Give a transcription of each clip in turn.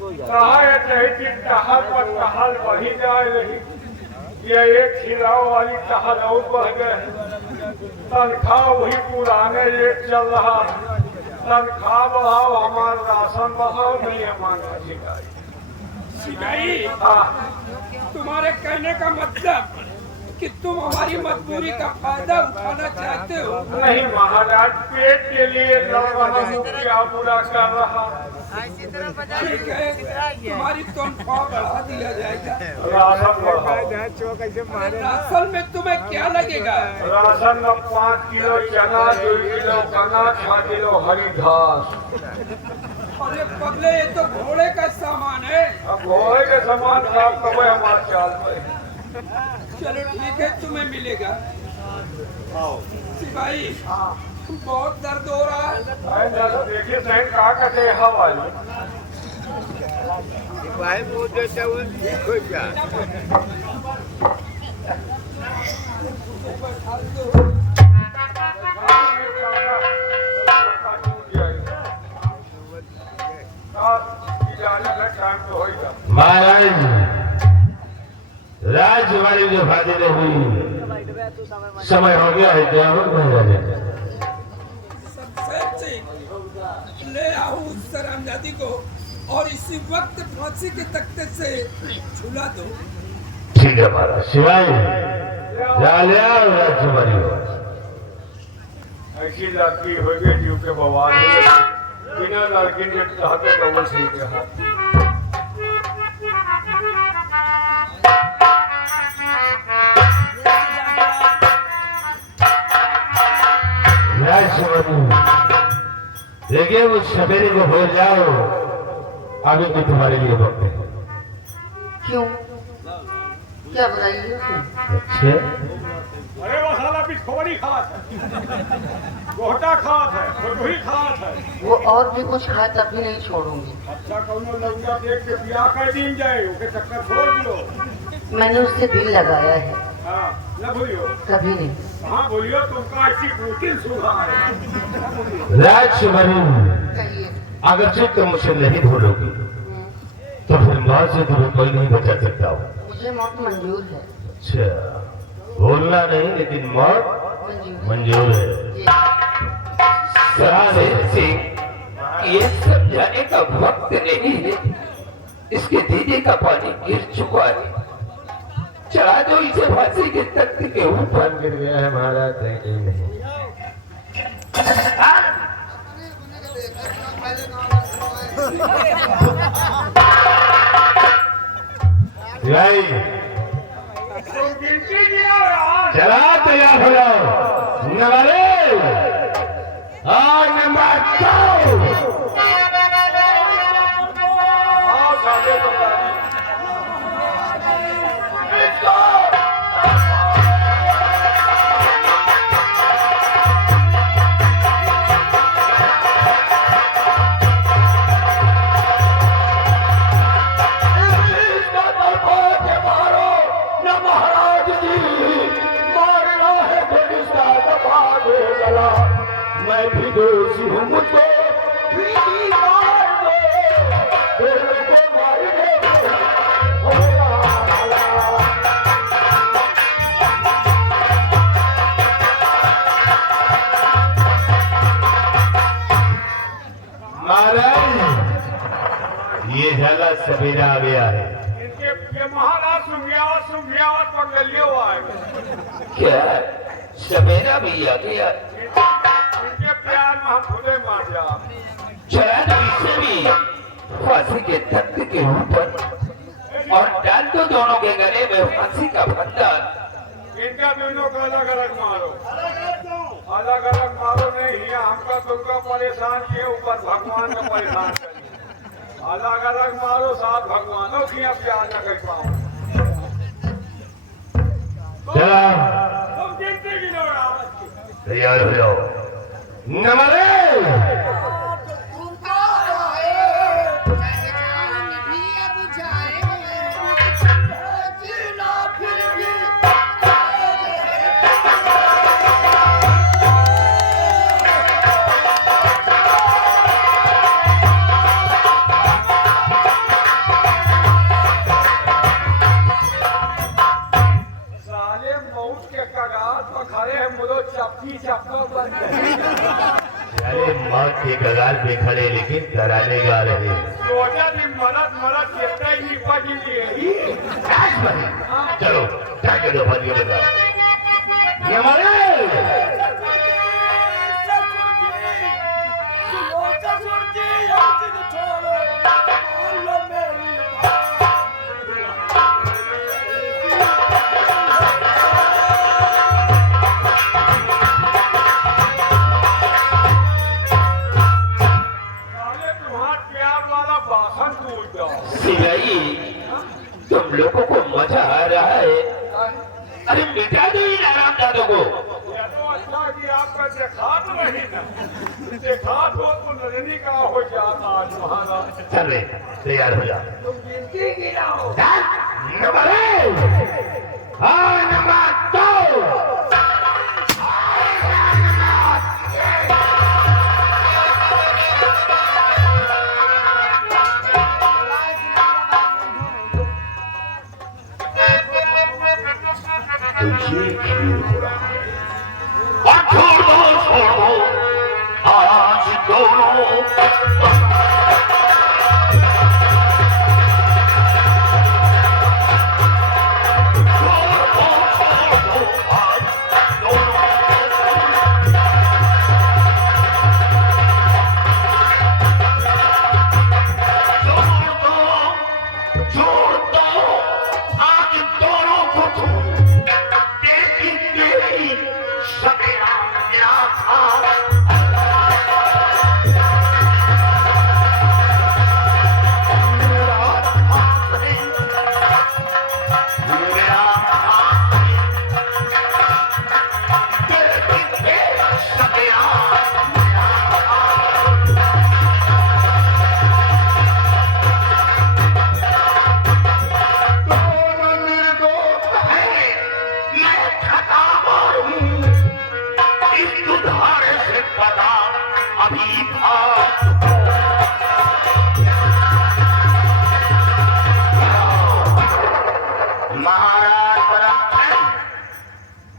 टहल पर टहल बढ़ी जाए रही, ये एक खिलाओ वाली टहल और बढ़ गए। तनख्वाह वही पुराने रेट चल रहा, तनख्वाह बढ़ाओ हमारा राशन बढ़ाओ, नहीं हमारा सिपाही, हाँ तुम्हारे कहने का मतलब कि तुम हमारी मजबूरी का फायदा उठाना चाहते हो? नहीं महाराज, पेट के लिए लड़ रहा हूँ, क्या बुरा कर रहा। ठीक है, तुम्हारी तनख्वाह बढ़ा दिया जाएगा। राशन बढ़ाओ। राशन में तुम्हें क्या लगेगा? राशन में 5 किलो चना, 2 किलो चना, 6 किलो हरी घास। अरे पगले, ये तो घोड़े का सामान है। अब घोड़े के सामान खराब कब हमारे चाल पे। चलो ठीक है, तुम्हें मिलेगा। सिपाही, बहुत दर्द हो रहा है। देखिए सही कहा करते हवाली भाई मुँह देते हुए ठीक हो जा। महाराज, राजवाड़ी जो फादिल हुई, समय हो गया है, क्या और ले आओ उस हरामजादी को और इसी वक्त फांसी के तख्ते से झूला दो। ठीक है महाराज। शिवाय राजकुमारी हो, ऐसी लड़की हो गई जीव के बवाल हो गए। बिना लड़की के चाहते तो वो सही कहा। देखिए उस सवेरे को भूल जाओ, आगे भी तुम्हारे लिए वक्त है। क्यों, क्या बुराई है? अच्छा, अरे वो साला पिछोड़ी खात है, गोहटा खात है, फटोही खात है। वो और भी कुछ खाए तब भी नहीं छोड़ूंगी। अच्छा कौनो लौंडा देख के ब्याह कर दिन जाए, ओके चक्कर छोड़ दियो। मैंने उससे दिल लगाया है। हाँ न भूलियो, कभी नहीं। हाँ बोलियो, तुमका ऐसी मुश्किल सुबह है। राजकुमारी, कहिए। अगर से तुम मुझे नहीं भूलोगी तो फिर मौत से तुम्हें कोई नहीं बचा सकता हो। मुझे मौत मंजूर है। अच्छा, भूलना नहीं, लेकिन मौत मंजूर है। से ये समझाने का वक्त नहीं है, इसके दीदी का पानी गिर चुका है। चढ़ा दो इसे फांसी के तख्त के ऊपर। गिर गया है महाराज, नहीं। चला तैयार हो जाओ। नवाले और नंबर 2। मैं भी दोषी हूँ, मुझको भी मार दो, मेरे को मार दो। महाराज, ये झाला सवेरा आ गया है। इनके महाराज सुंघियावत पगलियो आए। क्या सवेरा भी आ गया? इनके प्यार में हम खुदे मार जा। चढ़ा दो इसे भी फांसी के तख्त के ऊपर और डाल दो दोनों के गले में फांसी का फंदा। इनका दोनों को अलग अलग मारो, अलग अलग मारो। नहीं है हमका तुमको परेशान किए, ऊपर भगवान को परेशान करिए। अलग अलग मारो, साथ भगवानों की अब प्यार न कर पाओ। तुम गिनती गिनोड़ा। तैयार हो जाओ। नमले मरद मरद कहते ही पजी लिए आज बने चलो जाके दो बनिए बता ये हमारे तुम लोगों को मजा आ रहा है। अरे मिटा दो इन आराम दादों को। ये तो अच्छा कि आपका देखात नहीं ना, देखात हो तो नरनी का हो जाता आज महाराज। चल रे तैयार हो जा। तुम गिनती गिनाओ। नंबर 1 हाँ नंबर 2 तो ये खेल हो रहा है और छोड़ दो आज दोनों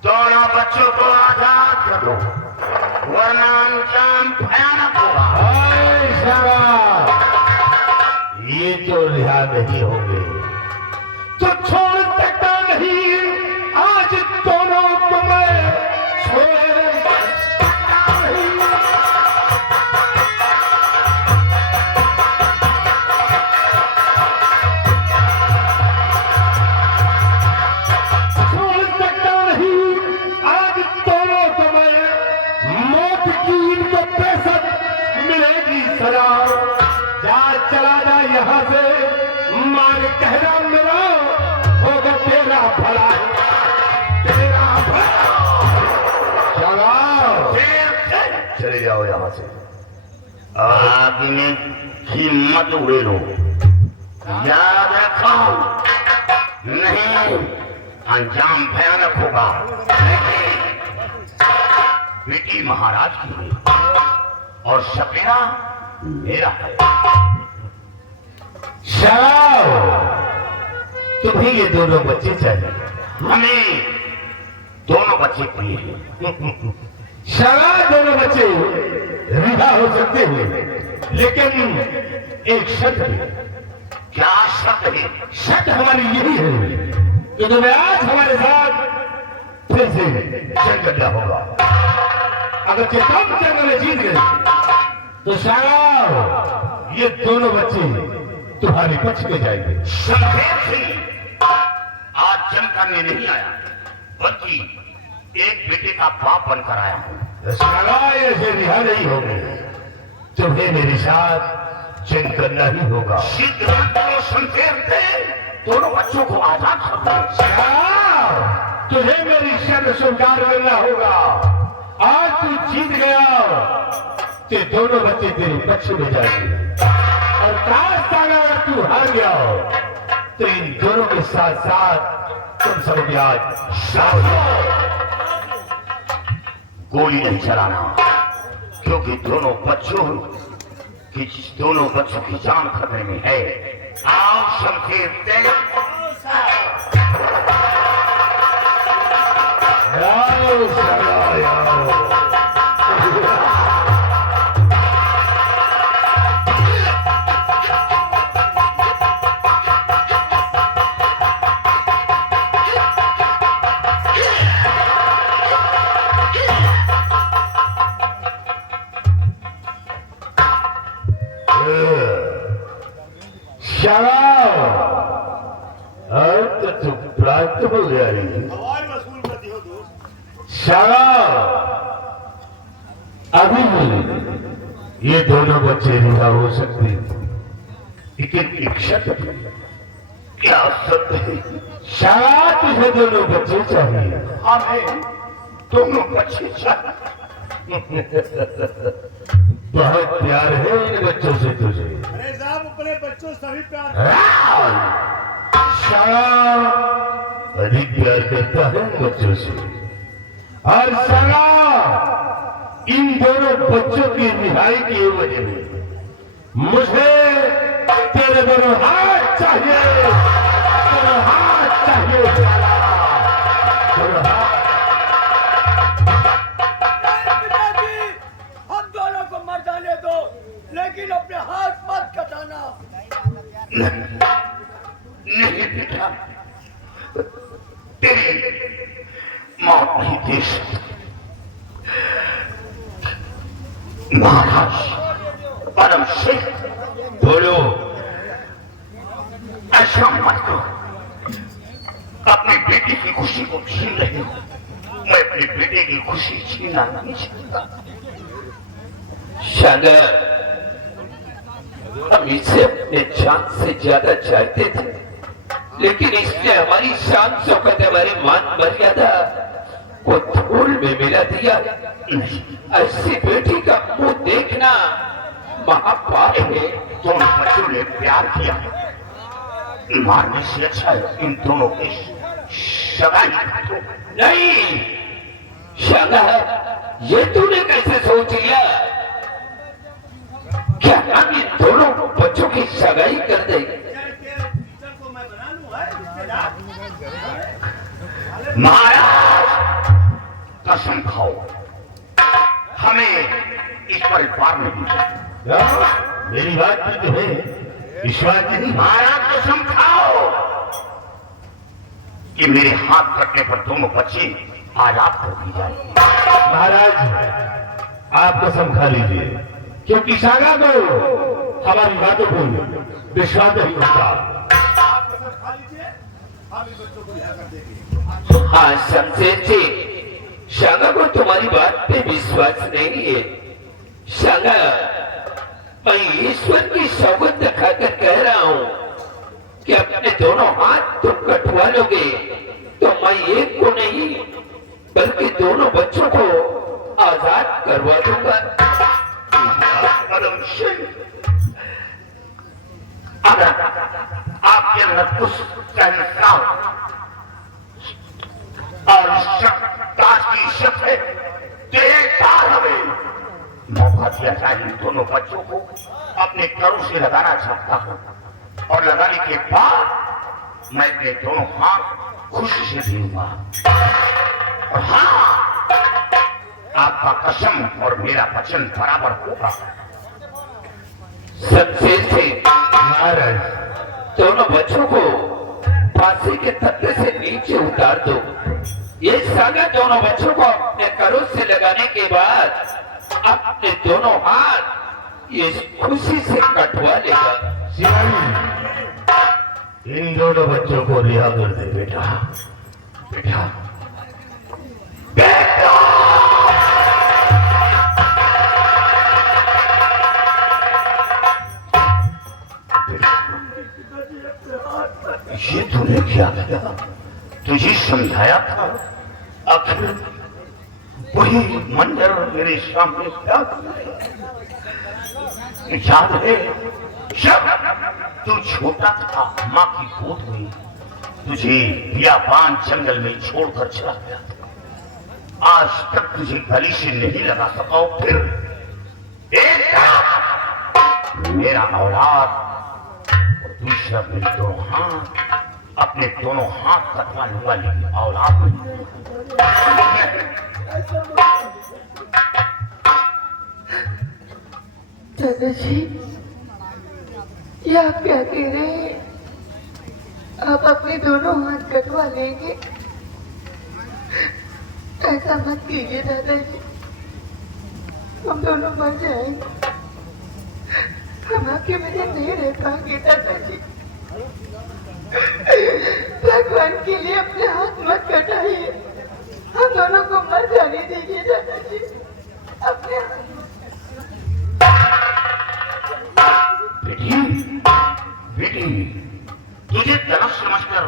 दोनों बच्चों को आजाद कर दो वरना अंजाम भयानक होगा। ये तो रिहा नहीं होंगे तो छोड़ सकता नहीं आज दोनों को मैं छोड़ सकता नहीं। चला जा यहाँ से मार कहना मिला होगा तेरा भला तेरा भला। चले जाओ यहाँ से। आदमी हिम्मत उड़े लो याद रखो नहीं अंजाम भयानक होगा। बेटी महाराज की है और सपेरा मेरा है। शराब तुम्हें ये दोनों बच्चे चाहिए हमें दोनों बच्चे प्रिय हैं। शराब दोनों बच्चे रिहा हो सकते हैं लेकिन एक शर्त है। क्या शर्त है? शर्त हमारी यही है कि तुम्हें आज हमारे साथ फिर से जंग करना होगा। अगर तुम जंग में जीत गए तो शराब ये दोनों बच्चे तुम्हारे पक्ष में जाएंगे। शमशेर सिंह आज जंग करने नहीं आया बल्कि एक बेटे का बाप बनकर आया हूँ। ऐसे रिहा नहीं होंगे तुम्हें मेरे साथ जंग करना ही होगा। शमशेर से दोनों बच्चों को आजाद कर दो। तुझे मेरी शर्त स्वीकार करना होगा। आज तू जीत गया ते दोनों बच्चे तेरे पक्ष में जाएंगे और अगर तू हार गया तो इन दोनों के साथ साथ तुम सब आज गोली नहीं चलाना क्योंकि दोनों बच्चों की जान खतरे में है। आओ शमशेर सिंह शाला तो तू प्राप्त हो गया रे हवाई वसूल करती हो दोस्त। शाला अभी भी ये दोनों बच्चे रिहा हो सकते हैं, लेकिन एक शर्त है। क्या शर्त है? शाला तुझे दोनों बच्चे चाहिए। हमें दोनों बच्चे चाहिए। बहुत प्यार है इन बच्चों से तुझे। अरे साहब अपने बच्चों से सभी प्यार शाला अधिक प्यार करता है इन बच्चों से, और शाला इन दोनों बच्चों की रिहाई की वजह में मुझे तेरे दोनों हाथ चाहिए, दोनों हाथ चाहिए शाला, दोनों हाथ। पिताजी, हम दोनों को मर जाने दो, लेकिन अपने हाथ मत कटाना। नहीं बेटा, तेरी मौत नहीं दे सकती। महाराज परम सिंह बोलो, ऐसा मत करो। अपनी बेटी की खुशी को छीन रहे हो, मैं अपने बेटे की खुशी छीनना नहीं चाहता। शाला हम इसे अपने जान से ज्यादा चाहते थे, लेकिन इसने हमारी शान शौकत, हमारी मान मर्यादा को धूल में मिला दिया। ऐसी बेटी का मुंह देखना महापाप है। दोनों बच्चों ने प्यार किया, मारने से अच्छा है इन दोनों की सगाई कर दो। नहीं शाला, ये तूने कैसे सोच लिया? क्या हम इन दोनों बच्चों की सगाई कर देंगे? को मैं बना लूं है रिश्तेदार। महाराज कसम खाओ, हमें इस पर इतबार नहीं। मेरी बात पर जो है विश्वास नहीं। महाराज कसम खाओ कि मेरे हाथ कटने पर दोनों बच्चे आजाद कर दी जाए। महाराज आप कसम खा लीजिए, क्योंकि शाला को हमारी बातों को विश्वास नहीं होता। आप कसम खा लीजिए, हम इन बच्चों को रिहा कर देंगे। हाँ शमशेर जी, शाला को तुम्हारी बात पे विश्वास नहीं है। शाला, मैं ईश्वर की सौगंध खाकर कह रहा हूँ कि अपने दोनों हाथ तुम कटवा लोगे तो मैं एक को नहीं बल्कि दोनों बच्चों को आजाद करवा दूंगा। परम सिंह, अगर आपके अंदर कुछ कहना हो और ताज की इज्जत है, तो एक बार हमें मौका दिया जाए। इन दोनों बच्चों को अपने करों से लगाना चाहता हूं, और लगाने के बाद मैं अपने दोनों हाथ खुशी से दूंगा। और हाँ, आपका कसम और मेरा वचन बराबर होगा। शमशेर जी, महाराज दोनों बच्चों को फांसी के तख्ते से नीचे उतार दो। ये सागा दोनों बच्चों को अपने करों से लगाने के बाद अपने दोनों हाथ ये खुशी से कटवा लेगा। शिवाजी, इन दोनों बच्चों को रिहा कर दे बेटा, बेटा, बेटा। ये तूने क्या किया? तुझे समझाया था, आखिर वही मंजर मेरे सामने याद है जब तू छोटा था, माँ की गोद में तुझे बियाबान जंगल में छोड़कर चला गया। आज तक तुझे गली से नहीं लगा सका, और फिर एक तरफ मेरा औलाद और दूसरा मेरे दोनों हाथ, अपने दोनों हाथ कटवाने वाली औलाद नहीं। दादाजी, ये आप क्या कह रहे हैं? आप अपने दोनों हाथ कटवा लेंगे? ऐसा मत कीजिए दादाजी, हम दोनों मर जाएंगे। हम आपके बगैर नहीं रह पाएंगे दादाजी। तुझे गलत समझकर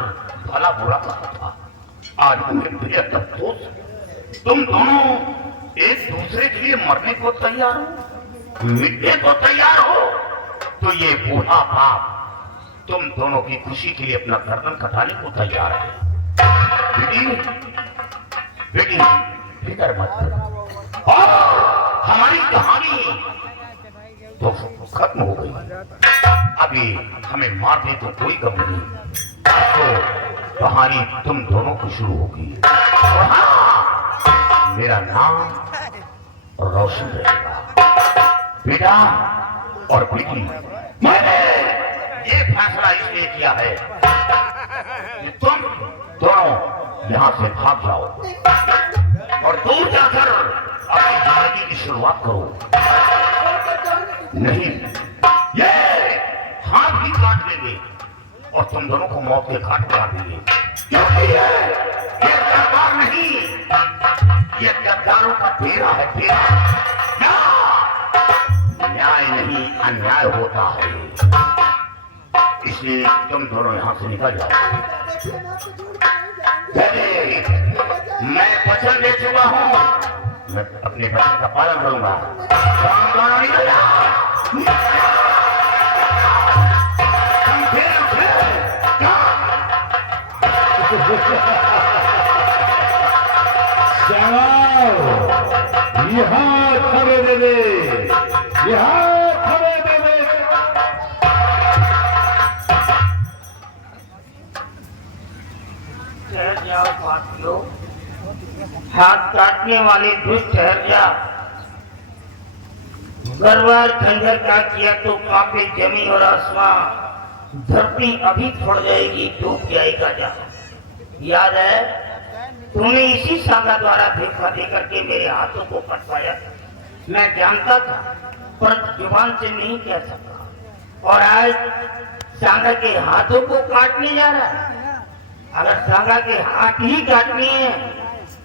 भला बुरा कहा था। आज हमें बेहद अफसोस, तुम दोनों एक दूसरे के लिए मरने को तैयार हो, मिटने को तैयार हो। तो ये बूढ़ा बाप तुम दोनों की खुशी के लिए अपना गर्दन कटाने को तैयार है। बेटी फिक्र मत कर, और हमारी कहानी तो खत्म हो गई। अभी हमें मार दे तो कोई गम नहीं, तो कहानी तुम दोनों को शुरू होगी। और हाँ, मेरा नाम रोशन रहेगा। बेटा और बेटी, मैंने ये फैसला इसलिए किया है कि तुम दोनों यहाँ से भाग जाओ और दूर जाकर अपनी जिंदगी की शुरुआत करो। नहीं, ये हाथ भी काट लेंगे और तुम दोनों को मौत के घाट पर देंगे, क्योंकि ये दरबार नहीं, ये गद्दारों का डेरा है। डेरा न्याय नहीं, अन्याय होता है। इसलिए तुम दोनों यहाँ से निकल जाओ। मैं वचन दे चुका हूँ, मैं अपने वचन का पालन करूंगा। तुम दोनों निकल जाओ। यहाँ खड़े दे दे, यहाँ खड़े दे दे। ठहर जाओ पापियों, हाथ काटने वाले दुष्ट ठहर जा। गरबार खंजर का किया तो कांपे जमी और आसमां, धरती अभी छोड़ जाएगी, डूब जाएगा जहां। याद है तूने इसी सांगा द्वारा धोखा दे करके मेरे हाथों को कटवाया। मैं जानता था पर जुबान से नहीं कह सका, और आज सांगा के हाथों को काटने जा रहा है। अगर सांगा के हाथ ही काटने हैं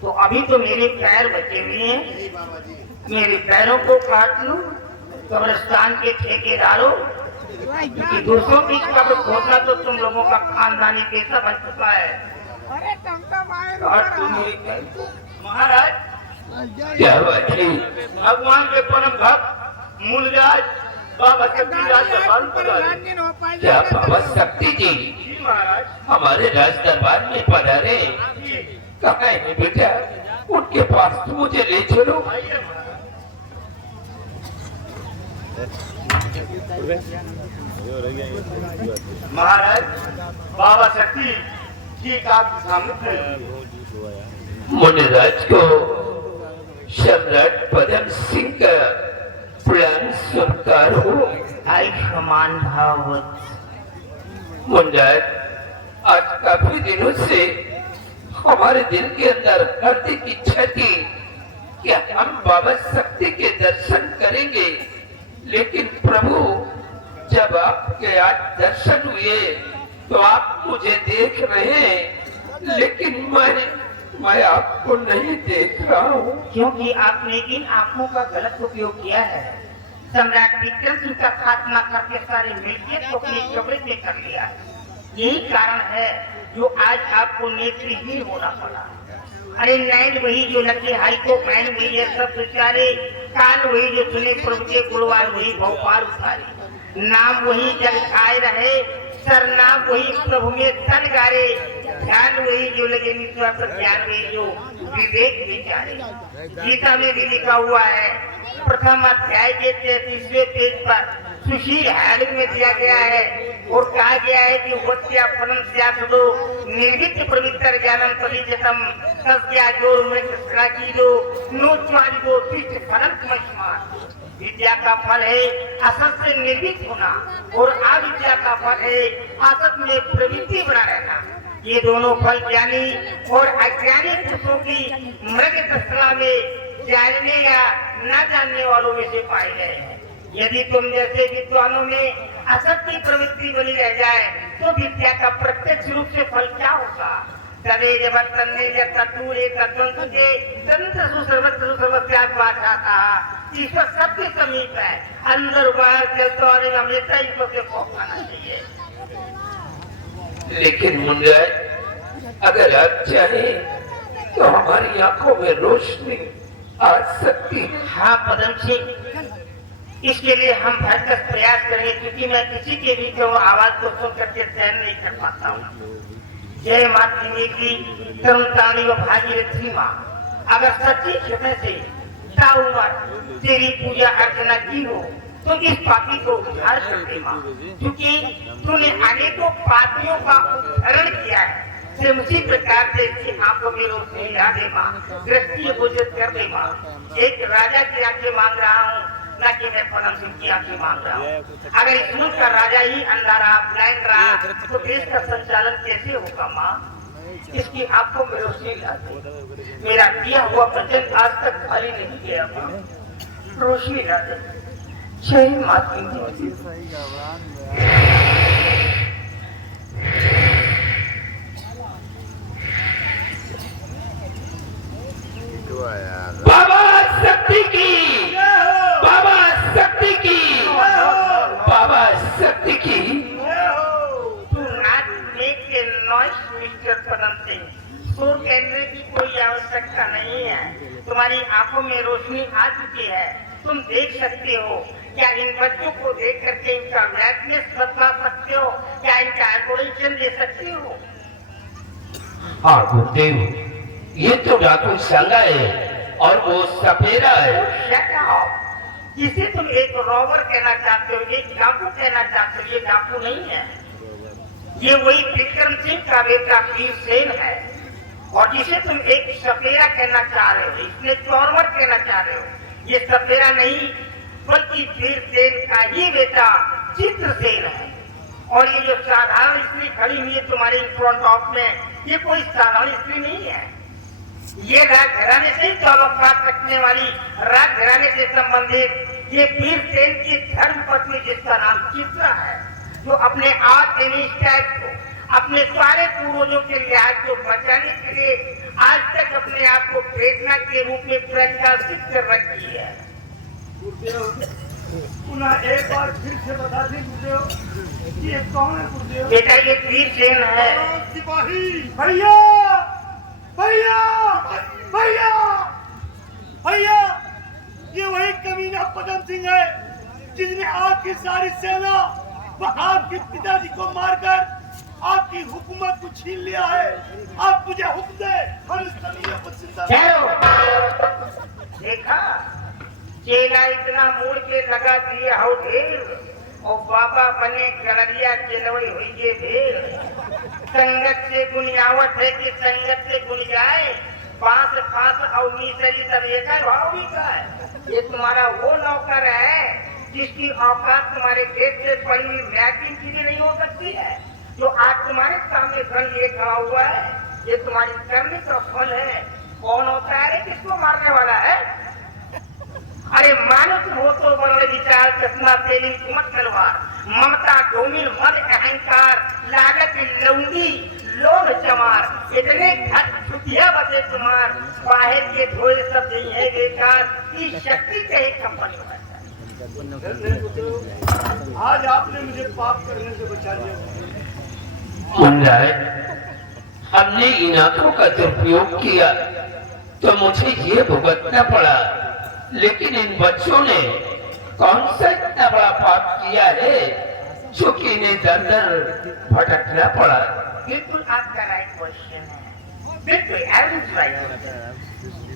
तो अभी तो मेरे पैर बचे हुए हैं, मेरे पैरों को काट लूं। कब्रिस्तान के ठेकेदारों, क्योंकि दूसरों की कब्र खोदना तो तुम लोगों का खानदानी पेशा बन चुका है। और तुम महाराज, क्या बात है? भगवान के परम भक्त मूलराज बाबा शक्ति राज दरबार पधारे। क्या बाबा शक्ति जी महाराज हमारे राज दरबार में पधारे? कहाँ है बेटा? उनके पास तो मुझे ले चलो। महाराज बाबा शक्ति ठीक आपके सामने खड़े। मुनिराज को सम्राट पदम सिंह का प्रणाम स्वीकार हो। आयुष्मान भाववत। मुनिराज, आज काफी दिनों से हमारे दिल के अंदर हार्दिक इच्छा थी कि हम बाबा शक्ति के दर्शन करेंगे, लेकिन प्रभु जब आपके आज दर्शन हुए तो आप मुझे देख रहे हैं, लेकिन मैं आपको नहीं देख रहा हूँ। क्योंकि आपने इन आंखों का गलत उपयोग किया है। सम्राट विक्रम सिंह का खात्मा करके सारे मिल्कियत को अपने कब्र में कर लिया है। यही कारण है जो आज आपको नेत्रहीन होना पड़ा। अरे नैन वही जो लगे हाई को पैन वही है सब बेचारे, कान वही जो सुने प्रभु के गुणवान वही भोपाल उतारे, नाम वही जग खाए रहे, सरनाम वही प्रभु में तन गारे, ध्यान वही जो लगे निस्वार्थ ज्ञान वही जो विवेक विचारे। गीता में भी लिखा हुआ है, प्रथम अध्याय के 33वें पेज पर सुशील हैडिंग में दिया गया है और कहा गया है कि वत्या फलम स्यासदो निर्वित पवित्र ज्ञानम परिजतम तस्या जो मृत सराकीलो नोच्वारिगो तिष्ठ फलम समस्मान। विद्या का फल है असत से निर्भीक होना और अविद्या का फल है असत में प्रवृत्ति बना रहना। ये दोनों फल ज्ञानी और अज्ञानी पुरुषों की मृग दशा में जानने या न जानने वालों में से पाए गए हैं। यदि तुम जैसे विद्वानों में असत की प्रवृत्ति बनी रह जाए तो विद्या का प्रत्यक्ष रूप से फल क्या होगा? तदे जब तन्ने जब तत्तूरे तत्वंतु के तंत्र सुसर्वत्र सुसर्वस्यात् वाचाता। ईश्वर सबके समीप है, अंदर बाहर चलते और हमेशा ईश्वर से पहुंचाना चाहिए। लेकिन मुंडा, अगर आप चाहें तो हमारी आंखों में रोशनी आ सकती है। हाँ पदम सिंह, इसके लिए हम भरसक प्रयास करेंगे, क्योंकि मैं किसी के भी जो आवाज को सुन करके सहन नहीं कर पाता हूँ। जय माता की करुणा व भागीरथी माँ, अगर सच्ची हृदय से ताऊमर तेरी पूजा अर्चना की हो तो इस पापी को उद्धार कर दे माँ, क्योंकि तूने अनेकों पापियों का उद्धारण किया है। से उसी प्रकार से इसकी आंखों में रोशनी ला दे माँ, दृष्टि गोचर कर दे माँ। एक राजा की आंखें मांग रहा हूँ, न कि मैं पदम सिंह की आंखें मांग रहा हूँ। अगर इस मुल्क का राजा ही अंधा रहा, ब्लाइंड रहा, तो देश का संचालन कैसे होगा माँ? इसकी आंखों में रोशनी ला दे। मेरा दिया हुआ वचन आज तक खाली नहीं गया माँ, रोशनी ला दे। जय माता दी। बाबा शक्ति की, बाबा शक्ति की, बाबा शक्ति की। तू नाच मेक के नॉइस मिस्टर पदम सिंह, शोर कहने की कोई आवश्यकता नहीं है। तुम्हारी आंखों में रोशनी आ चुकी है, तुम देख सकते हो। क्या इन बच्चों को देख करके इनका ब्राइटनेस बदला सकते हो? क्या इनका एल्गोरिथम दे सकते हो? हाँ गुरुदेव, ये तो डाकू संगा है और वो सपेरा है। Shut up! जिसे तुम एक रॉबर कहना चाहते हो, एक डाकू कहना चाहते हो, ये डाकू नहीं है। ये वही विक्रम सिंह का बेटा वीर सेन है। और जिसे तुम एक सपेरा कहना चाह रहे हो, इसने चौरवर कहना चाह रहे हो, ये सपेरा नहीं बल्कि वीर सेन का ही बेटा चित्रसेन है। और ये जो साधारण स्त्री खड़ी हुई है तुम्हारे फ्रंट ऑफ में, ये कोई साधारण स्त्री नहीं है। ये राजघराने से ताल्लुकात रखने वाली, राजघराने से संबंधित ये वीर सेन की धर्म पत्नी, जिसका नाम चित्रा है, जो अपने आर्ट एंड स्टाइल को, अपने सारे पूर्वजों के लिहाज को बचाने के लिए आज तक अपने आप को प्रेरणा के रूप में प्रकाशित कर रखी है। पुनः एक बार फिर से बता दें गुरुदेव, ये कौन है गुरुदेव? बेटा ये वीर सेन है। सिपाही भैया, भैया, भैया, भैया, ये वही कमीना पदम सिंह है जिसने आपकी सारी सेना व आपके पिताजी को मारकर आपकी हुकूमत को छीन लिया है। आप मुझे हुक्म दे, हम इस कमीने को जिंदा देखा, चेला इतना मुड़ के लगा दिया हो ढेर, और बाबा बने गड़रिया चेलवई हुई ये ढेर। संगत से गुनियावत है कि संगत से गुन जाए, बांस फांस और मीसरी सब एक भाव भी का है। ये तुम्हारा वो नौकर है जिसकी औकात तुम्हारे देश से बड़ी हुई मैकिंग चीजें नहीं हो सकती है, जो आज तुम्हारे सामने धन लिए खड़ा हुआ है। ये तुम्हारी करने का फल है। कौन होता है, किसको मारने वाला है? अरे मानुष हो तो बड़े विचार, चश्मा तेली सुमत तलवार, ममता डोमिल मद अहंकार, लागत लौंगी लोभ चमार, इतने घट छुटिया बचे तुम्हार, बाहर के धोए सब नहीं है बेकार, की शक्ति कहीं कंपनी है। आज आपने मुझे पाप करने से बचा लिया। मुंडाए, हमने इन आंखों का दुरुपयोग किया तो मुझे ये भुगतना पड़ा, लेकिन इन बच्चों ने कौन सा इतना बड़ा पाप किया है जो कि इन्हें दर दर भटकना पड़ा? बिल्कुल आपका राइट क्वेश्चन है, बिल्कुल एवरेज राइट।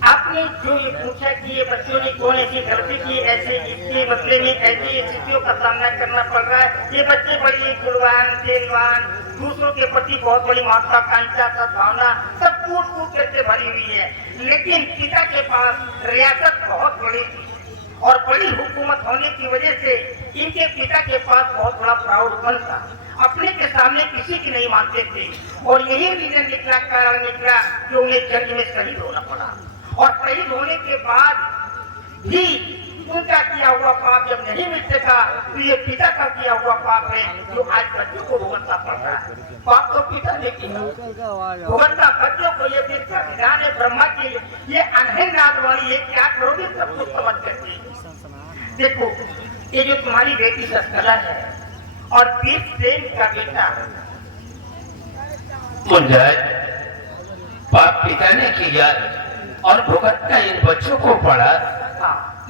आपने जो ये पूछा कि ये बच्चों ने कौन ऐसी गलती की, ऐसे इसके बदले में ऐसी स्थितियों का सामना करना पड़ रहा है। ये बच्चे बड़ी कुर्बान, तेलवान, दूसरों के प्रति बहुत बड़ी महत्वाकांक्षा, सद्भावना सब कूट कूट करके भरी हुई है। लेकिन पिता के पास रियासत बहुत बड़ी थी और बड़ी हुकूमत होने की वजह से इनके पिता के पास बहुत बड़ा प्राउडपन था। अपने के सामने किसी की नहीं मानते थे और यही रीजन निकला, कारण निकला कि उन्हें जंग में शहीद होना पड़ा। और शहीद होने के बाद भी उनका किया हुआ पाप जब नहीं मिट सका तो ये पिता का किया हुआ पाप है जो आज बच्चों को भुगतना पड़ रहा है। पाप तो पिता ने किया, भुगतना बच्चों को। ये देखकर ध्यान है ब्रह्मा की ये अनहद नाद वाली है, क्या करोगे सब कुछ समझ करके। देखो ये जो तुम्हारी बेटी शशकला है और वीर सेन का बेटा मुंजाद, पाप पिता ने किया और भुगतना इन बच्चों को पड़ा,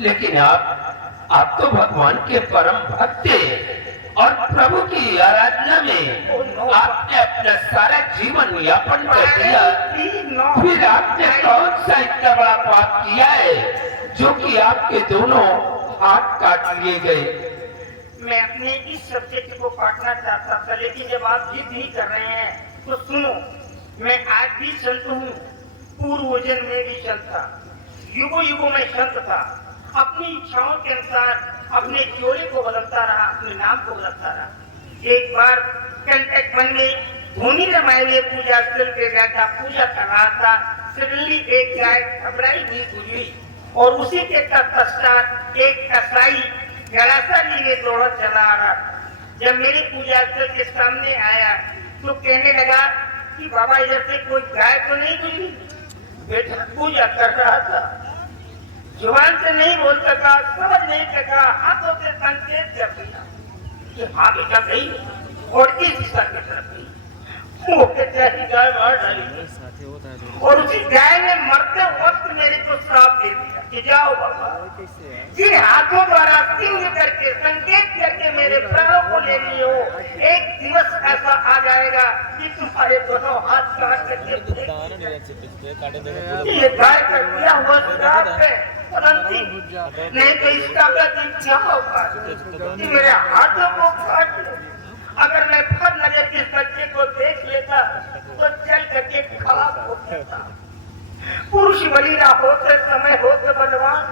लेकिन आप तो भगवान के परम भक्त हैं और प्रभु की आराधना में आपने अपना सारा जीवन यापन कर दिया। फिर आपने कौन सा इतना बड़ा पाप किया है जो कि आपके दोनों हाथ काट लिए गए? मैं अपने इस सब्जेक्ट को काटना चाहता था, लेकिन जब आप जिद नहीं कर रहे हैं तो सुनो। मैं आज भी संत हूँ, पूर्व जन्म में भी संत था, युगों युगों में संत था। अपनी इच्छाओं के अनुसार अपने जोड़े को बदलता रहा, अपने नाम को बदलता रहा। एक बार कंटक वन में धोनी रमाए हुए पूजा स्थल पे गया था, पूजा कर रहा था। सडनली एक गाय घबराई हुई गुजरी और उसी के पश्चात एक कसाई गलासा लिए दौड़ा चला आ रहा। जब मेरे पूजा स्थल के सामने आया तो कहने लगा कि बाबा इधर से कोई गाय तो नहीं गुजरी? बेटा पूजा कर रहा था, जुबान से नहीं बोल सका, समझ नहीं सका, हाथों से संकेत कर दिया कि हाँ बेटा गई और इस दिशा की तरफ गई। वो बेचारी गाय मार डाली और उसी गाय ने मरते वक्त मेरे को श्राप दे दिया कि जाओ बाबा, जिन हाथों द्वारा सिंह करके संकेत करके मेरे प्राणों को ले लिए हो, एक दिवस ऐसा आ जाएगा कि तुम्हारे दोनों हाथ काट करके ये गाय का दिया हुआ श्राप है। नहीं तो इसका क्या होगा कि मेरे हाथों को काट लो। अगर मैं फर नजर के बच्चे को देख लेता तो चल करके खाक हो जाता। पुरुष बलि ना होते समय होते बलवान,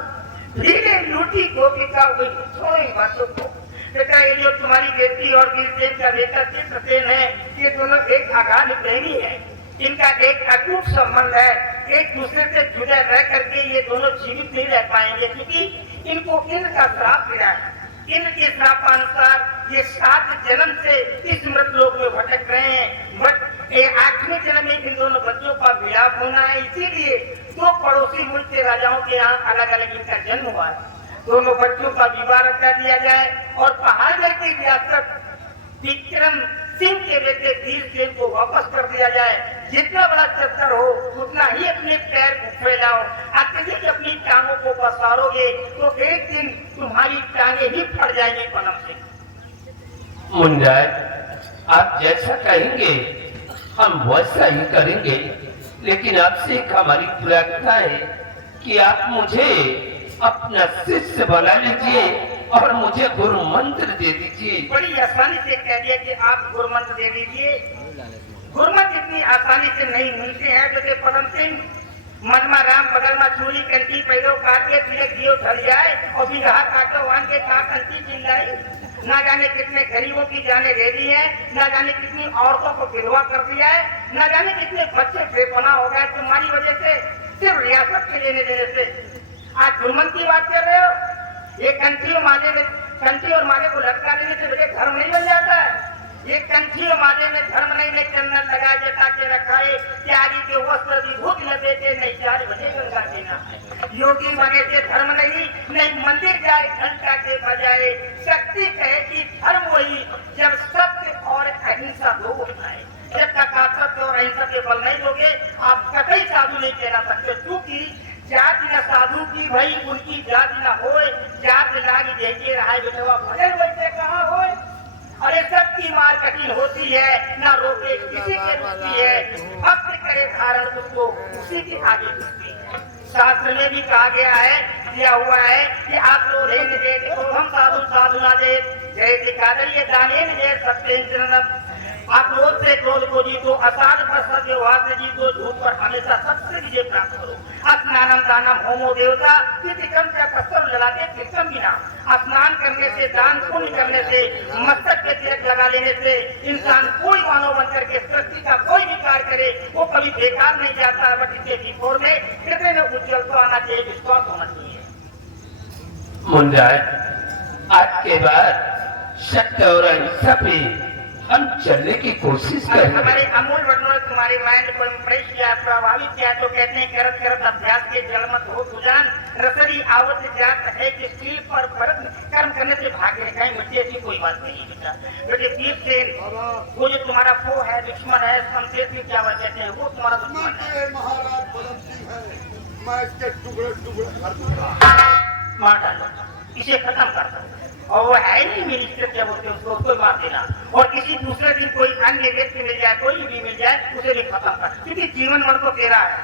धीरे लूटी गोपिका हुई छोड़ी बातों को। बेटा ये जो तुम्हारी बेटी और वीरसेन का बेटा चित्रसेन है, ये दोनों एक अगाध प्रेमी है, इनका एक अटूट संबंध है। एक दूसरे से जुड़े रह करके ये दोनों जीवित नहीं रह पाएंगे, क्योंकि इनको इनका श्राप मिला है। इनके श्रापानुसार ये 7 जन्म से इस मृत लोक में भटक रहे हैं। बट ये 8वें जन्म में इन दोनों बच्चों का विलाप होना है, इसीलिए 2 पड़ोसी मुल्क के राजाओं के यहाँ अलग अलग इनका जन्म हुआ है। दोनों बच्चों का विवाह रचा दिया जाए और पहाड़गढ़ की रियासत विक्रम सिंह के बेटे वीरसेन को वापस कर दिया जाए। जितना बड़ा चक्कर हो उतना ही अपने पैर को फैलाओ, अत्यधिक अपनी टांगों को पसारोगे तो एक दिन तुम्हारी टांगे ही फट जाएंगी पलम से। मुंजाद, आप जैसा कहेंगे हम वैसा ही करेंगे, लेकिन आपसे एक हमारी प्रार्थना है कि आप मुझे अपना शिष्य बना लीजिए और मुझे गुरु मंत्र दे दीजिए। बड़ी आसानी से कह दिया कि आप गुरु मंत्र दे दीजिए। गुरु मंत्र इतनी आसानी से नहीं मिलते हैं। जैसे पदम सिंह मनमा राम बगल में चूड़ी कंठी पैदो काटे फिर दियो धर जाए और बिरहा काटो वान के का कंठी चिल्लाई। ना जाने कितने गरीबों की जाने दे दी है, ना जाने कितनी औरतों को विधवा कर दिया है, ना जाने कितने बच्चे बेपनाह हो गए तुम्हारी वजह से, सिर्फ रियासत के लेने देने से। आज गुरमंत की बात कर रहे हो। ये कंठी और माले को लटका देने से बेटे धर्म नहीं बन जाता है। ये कंठी और माले में धर्म नहीं, ले चंदन लगाए जटा के रखाए, त्यागी के वस्त्र विभूत न देते, नहीं 4 बजे गंगा देना। योगी बने से धर्म नहीं, नहीं मंदिर जाए घंटा के बजाए। शक्ति कहे कि धर्म वही जब सत्य और अहिंसा दो अपनाए। जब तक आप सत्य और अहिंसा के बल नहीं दोगे आप कतई साधु नहीं कहला सकते, क्योंकि जाति न साधु की भई उनकी जाति न होए, जात लागी जैसे रहा बेटवा भले वैसे कहाँ होए। अरे सबकी मार कठिन होती है, ना रोके किसी के रुकती है, भक्त करे धारण उसको उसी के आगे रुकती है। शास्त्र में भी कहा गया है, दिया हुआ है कि आप लोग तो हम साधु साधु ना दे जय दिखाकर ये दाने जय सत्य। आप रोज से क्रोध को जीतो, असाध पर सत्यवाद से जीतो, झूठ पर हमेशा सबसे विजय प्राप्त करो। स्नानम दानम होमो देवता तिथिकम का कसम लड़ाते तिलकम बिना। स्नान करने से, दान पुण्य करने से, मस्तक पे तिलक लगा लेने से इंसान कोई मानव बनकर के सृष्टि का कोई भी कार्य करे वो कभी बेकार नहीं जाता। बट इसके विफोर में हृदय में उज्जवल तो आना चाहिए, विश्वास होना चाहिए। मुंजाद, आज के बाद सत्य और अहिंसा पे हम चलने की कोशिश करें। हमारे अमूल वर्णों ने तुम्हारे माइंड को इम्प्रेस किया, प्रभावित किया, तो कहते हैं करत करत अभ्यास के जल मत हो सुजान, रसरी आवत जात है कि स्त्री पर भरत कर्म करने से भाग गए, कहीं मिट्टी ऐसी कोई बात नहीं बेटा। बेटे वीरसेन, वो जो तुम्हारा फो है, दुश्मन है, शमशेर सिंह क्या कहते हैं, वो तुम्हारा दुश्मन है। महाराज पदम सिंह है, मैं इसके टुकड़े टुकड़े कर दूंगा। मार डालो, इसे खत्म कर दो। और वो है नहीं मिनिस्टर क्या बोलते हैं उसको मार देना। और किसी दूसरे दिन कोई अन्य व्यक्ति मिल जाए, कोई भी मिल जाए, उसे भी खत्म कर, क्योंकि जीवन भर तो तेरा है,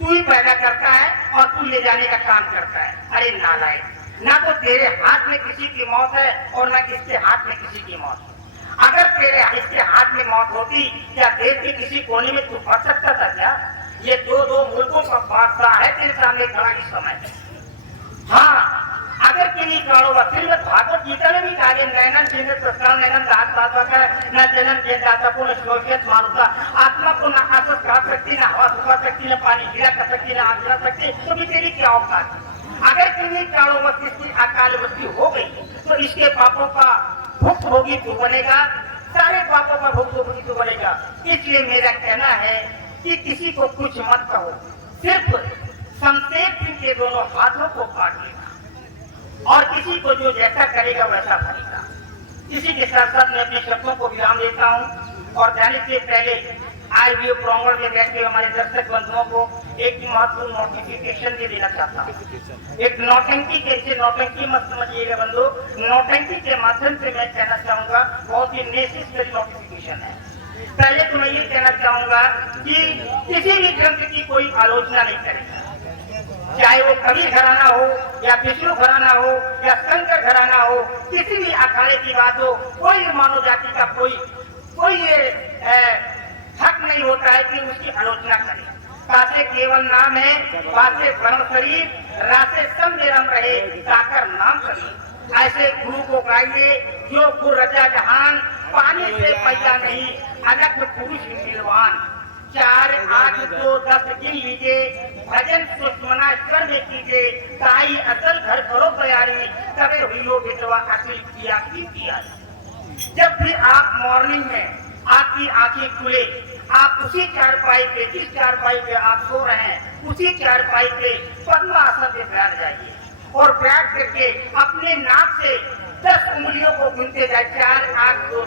तू ही पैदा करता है और तू ले जाने का काम करता है। अरे नालायक, ना तो तेरे हाथ में किसी की मौत है और ना इसके हाथ में किसी की मौत है। अगर तेरे इसके हाथ में मौत होती, क्या देश के किसी कोने में तू फंस सकता था क्या? ये दो मुल्कों का बादशाह है तेरे सामने खड़ा इस समय। हाँ, अगर किन्हीं कारणों श्रीमद् भागवत गीता में भी कहा गया, नैनन जिन्हें प्रस्ताव नैनन दास बाबा का न जनन के दाता को न शोषित मानुता, आत्मा को न आसत खा सकती, न हवा सुखा सकती, न पानी गिरा कर सकती, न आग जला सकती, तो भी तेरी क्या औकात? अगर किन्हीं कारणों इसकी अकाल मृत्यु हो गई तो इसके पापों का भुक्तभोगी तू बनेगा, सारे पापों का भुक्तभोगी तू बनेगा। इसलिए मेरा कहना है कि किसी को कुछ मत कहो, सिर्फ शमशेर सिंह के दोनों हाथों को काट लेगा और किसी को जो जैसा करेगा वैसा भरेगा। इसी के साथ साथ मैं अपने शब्दों को विराम देता हूँ और जाने से पहले आज भी प्रांगण में बैठे हमारे दर्शक बंधुओं को एक महत्वपूर्ण नोटिफिकेशन भी देना चाहता हूँ। एक नौटंकी के, इसे नौटंकी मत समझिएगा बंधु, नौटंकी के माध्यम से मैं कहना चाहूंगा, बहुत ही नेसेसरी नोटिफिकेशन है। पहले तो मैं ये कहना चाहूंगा कि किसी भी ग्रंथ की कोई आलोचना नहीं करेगा, चाहे वो कबीर घराना हो या विष्णु घराना हो या शंकर घराना हो, किसी भी अखाड़े की बात हो, कोई मानव जाति का कोई ये हक नहीं होता है कि उसकी आलोचना करे। कासे केवल नाम है, बासे वर्ण शरीर, रासे समझे रम रहे, ताकर नाम करी। ऐसे गुरु को गाइए जो गुरु रचा जहान, पानी से पैदा नहीं, अलग पुरुष निर्वाण। 4, 8, 2, 10 गिन लीजिए, भजन सुषमना स्वर में कीजिए, ताई असल घर करो तैयारी, तबे हुई हो बेटवा असल किया की तैयारी। जब भी आप मॉर्निंग में आपकी आंखें खुले, आप उसी चारपाई पे, जिस चारपाई पे आप सो रहे हैं, उसी चारपाई पे पद्मासन पे बैठ जाइए और बैठ करके अपने नाक से 10 उंगलियों को गिनते जाइए। 4, 8, 2,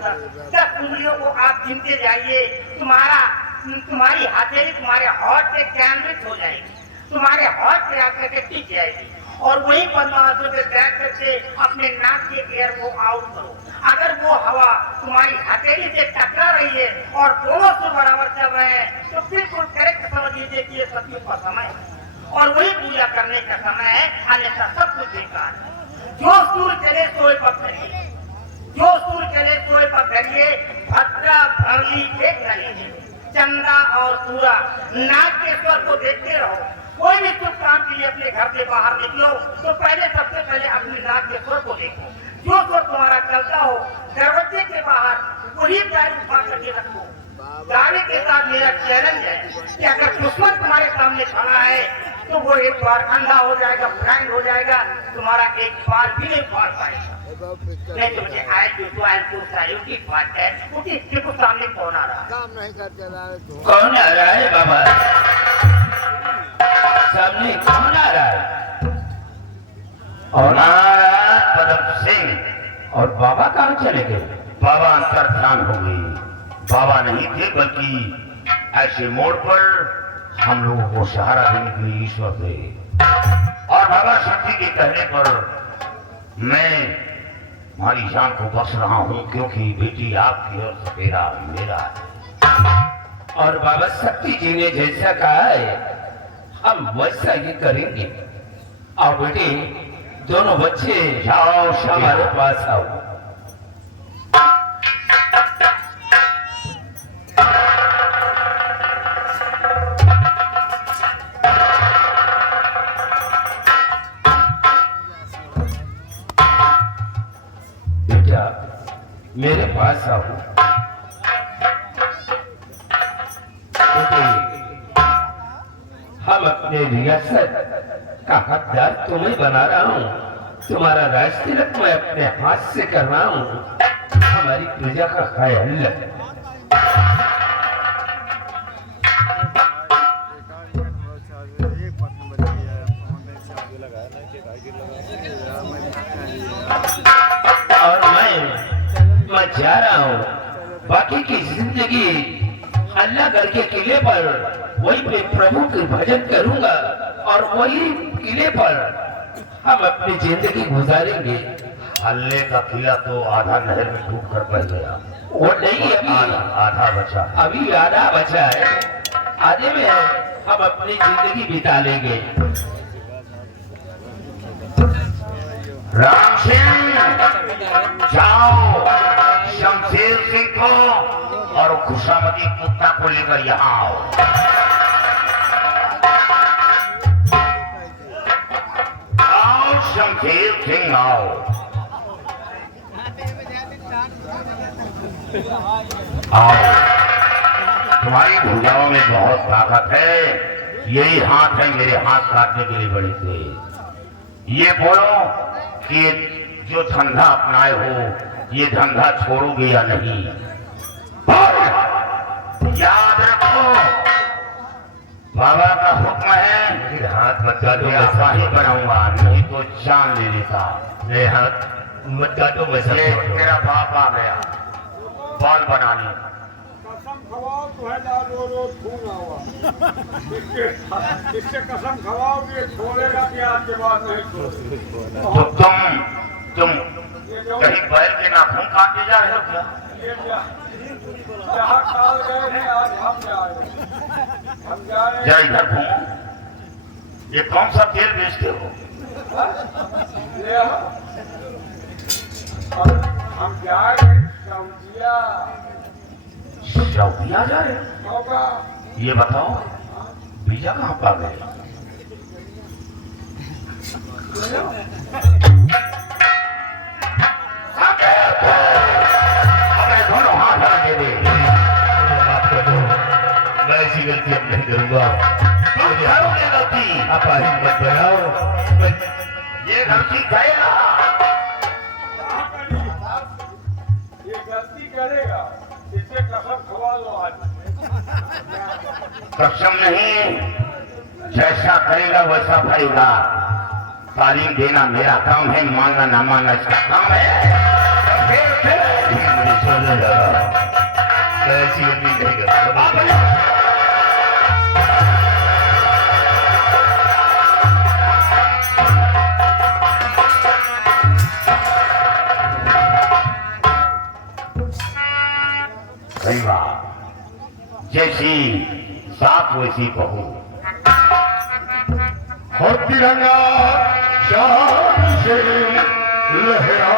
10 उंगलियों को आप गिनते जाइए। तुम्हारी हथेली तुम्हारे हॉट पे केंद्रित हो जाएगी, तुम्हारे हॉट पे आकर के टिक जाएगी और वही पद्मासन पे बैठ करके अपने नाक के एयर को आउट करो। अगर वो हवा तुम्हारी हथेली से टकरा रही है और दोनों से बराबर चल रहे हैं तो बिल्कुल करेक्ट समझ लीजिए कि ये सतयुग का समय है और वही पूजा करने का समय है, अन्यथा सब कुछ बेकार है। जो सूर्य चले सोए पर धरिए, जो सूर्य चले सोए पर धरिए, भद्रा भरली देख रही, चंदा और सूरा नाग के स्वर को देखते रहो। कोई भी शुभ काम के लिए अपने घर से बाहर निकलो तो पहले सबसे पहले अपनी नाक के स्वर को देखो। जो स्वर तुम्हारा चलता हो दरवाजे के बाहर वही गाड़ी उठा करके रखो। गाड़ी के साथ मेरा चैलेंज है कि अगर दुश्मन तुम्हारे सामने खड़ा है तो वो एक बार अंधा हो जाएगा, ब्लाइंड हो जाएगा, तुम्हारा एक बार भी नहीं फाड़ पाएगा। नहीं तो मुझे की बात है, क्योंकि इसके सामने कौन आ रहा है? काम नहीं करते कौन आ रहा है बाबा? सामने कौन आ रहा है? और पदम सिंह। और बाबा कहाँ चले गए? बाबा अंतर्ध्यान हो गई। बाबा नहीं थे, बल्कि ऐसे मोड़ पर हम लोगों को सहारा देने के लिए ईश्वर थे। और बाबा शक्ति के कहने पर मैं हमारी जान को बख्श रहा हूँ, क्योंकि बेटी आपकी और तेरा मेरा है। और बाबा शक्ति जी ने जैसा कहा है हम वैसा ही करेंगे। और बेटे दोनों बच्चे जाओ हमारे पास आओ। बेटा मेरे पास आओ। बेटे हम अपने रियासत का हकदार तुम्हें बना रहा हूँ। तुम्हारा राज तिलक मैं अपने हाथ से कर रहा हूँ। हमारी प्रजा का ख्याल रख। लगा जिंदगी अल्लाह करके किले पर वही पे प्रभु के भजन करूंगा और वही किले पर हम अपनी जिंदगी गुजारेंगे। अल्लाह का किला तो आधा नहर में डूब कर बह गया, वो नहीं अभी आधा बचा। अभी आधा बचा है, आधे में हम अपनी जिंदगी बिता लेंगे। राम सिंह जाओ शमशेर सिंह को और खुशामदी कुत्ता को लेकर यहाँ आओ। आओ शमशेर सिंह आओ। आओ, तुम्हारी भुजाओं में बहुत ताकत है, यही हाथ है मेरे हाथ काटने के लिए बड़ी थे। ये बोलो कि जो धंधा अपनाए हो ये धंधा छोड़ोगे या नहीं? और याद रखो बाबा का हुक्म है, मेरे हाथ मत काटो, ऐसा ही बनाऊंगा, नहीं तो जान ले लेता। मेरे हाथ मत काटो, मैं सब तेरा बाप आ गया बाल बनाने। कसम खवाओ तो है ना, रोज खून हुआ इससे कसम खवाओ कि छोड़ेगा कि आज के बाद नहीं छोड़ेगा। तो तुम कहीं बैल के नाखून काटने जा रहे हो क्या? ये जहाँ काल गए थे आज हम जा रहे जरा इधर घूमो। ये कौन सा तेल बेचते हो? ले आओ। और हम जा रहे सऊदिया। सऊदिया जा रहे हो? होगा ये बताओ वीजा कहाँ पा गए? अपने दोनों हाथ लगा दे। मैं ऐसी गलती अब नहीं करूंगा। तुम करोगे गलती, आप हिम्मत बनाओ, ये गलती करेगा। ये गलती करेगा, इससे कसम खवा लो आज। कसम नहीं, जैसा करेगा वैसा भरेगा। तालीम देना मेरा काम है, मानना ना मानना इसका काम है। मुझे समझ आ रहा, मैं ऐसी गलती नहीं करता। सही बात, जैसी साथ वैसी बहू। और तिरंगा शान से लहरा